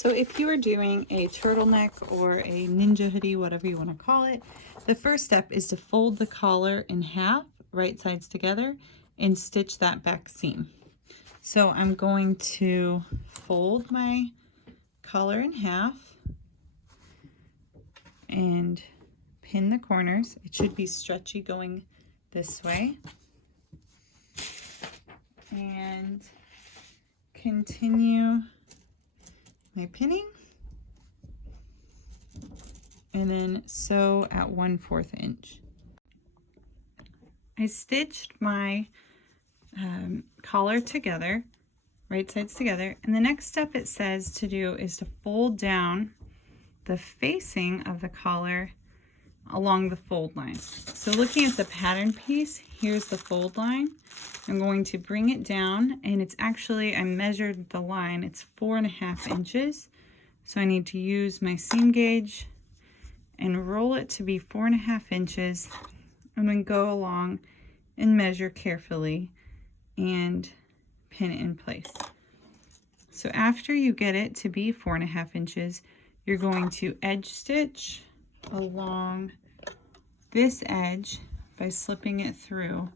So if you are doing a turtleneck or a ninja hoodie, whatever you want to call it, the first step is to fold the collar in half, right sides together, and stitch that back seam. So I'm going to fold my collar in half and pin the corners. It should be stretchy going this way. And continue my pinning. And then sew at 1/4 inch. I stitched my collar together, right sides together, and the next step it says to do is to fold down the facing of the collar along the fold line. So looking at the pattern piece, here's the fold line. I'm going to bring it down, and it's actually, I measured the line, it's 4.5 inches. So I need to use my seam gauge and roll it to be 4.5 inches, and then go along and measure carefully and pin it in place. So after you get it to be 4.5 inches, you're going to edge stitch along this edge by slipping it through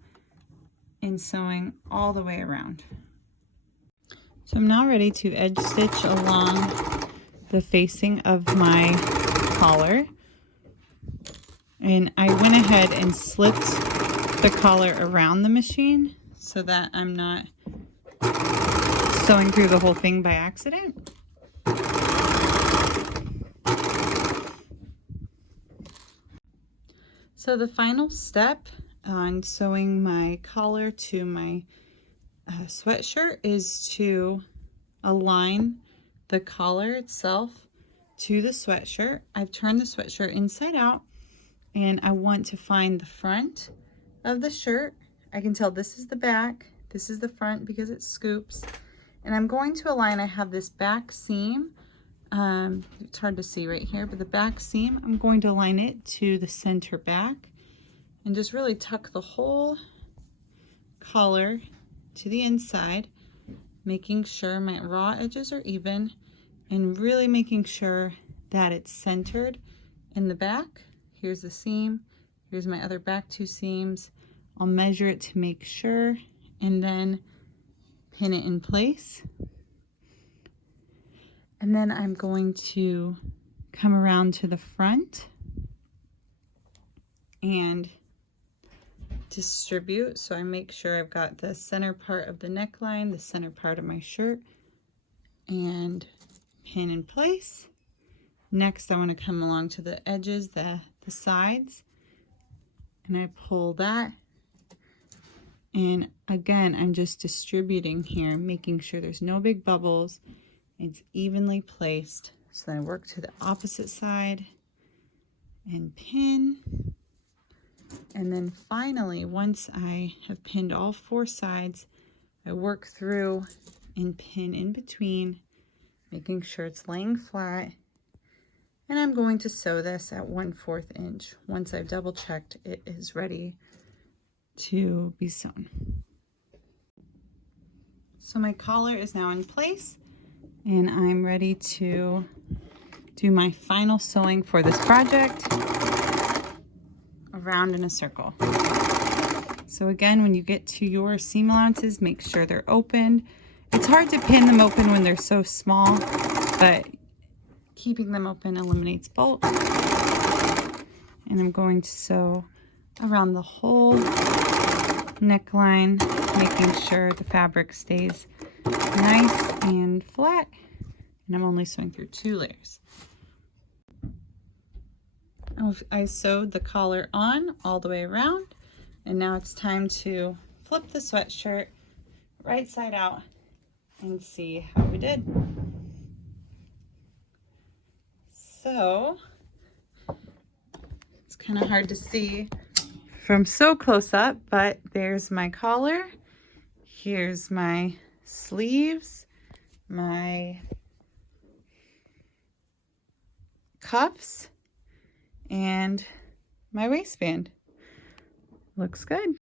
and sewing all the way around. So I'm now ready to edge stitch along the facing of my collar. And I went ahead and slipped the collar around the machine so that I'm not sewing through the whole thing by accident. So the final step on sewing my collar to my sweatshirt is to align the collar itself to the sweatshirt. I've turned the sweatshirt inside out, and I want to find the front of the shirt. I can tell this is the back, this is the front because it scoops. And I'm going to align, I have this back seam. It's hard to see right here, but the back seam, I'm going to align it to the center back and just really tuck the whole collar to the inside, making sure my raw edges are even and really making sure that it's centered in the back. Here's the seam, here's my other back 2 seams. I'll measure it to make sure and then pin it in place. And then I'm going to come around to the front and distribute. So I make sure I've got the center part of the neckline, the center part of my shirt, and pin in place. Next, I want to come along to the edges, the sides, and I pull that. And again, I'm just distributing here, making sure there's no big bubbles. It's evenly placed. So then I work to the opposite side and pin. And then finally, once I have pinned all 4 sides, I work through and pin in between, making sure it's laying flat. And I'm going to sew this at 1/4 inch. Once I've double checked, it is ready to be sewn. So my collar is now in place, and I'm ready to do my final sewing for this project, around in a circle. So again, when you get to your seam allowances, make sure they're opened. It's hard to pin them open when they're so small, but keeping them open eliminates bulk. And I'm going to sew around the whole neckline, making sure the fabric stays nice and flat. And I'm only sewing through 2 layers. I sewed the collar on all the way around, and now it's time to flip the sweatshirt right side out and see how we did. So it's kind of hard to see from so close up, but there's my collar. Here's my sleeves, my cuffs, and my waistband. Looks good.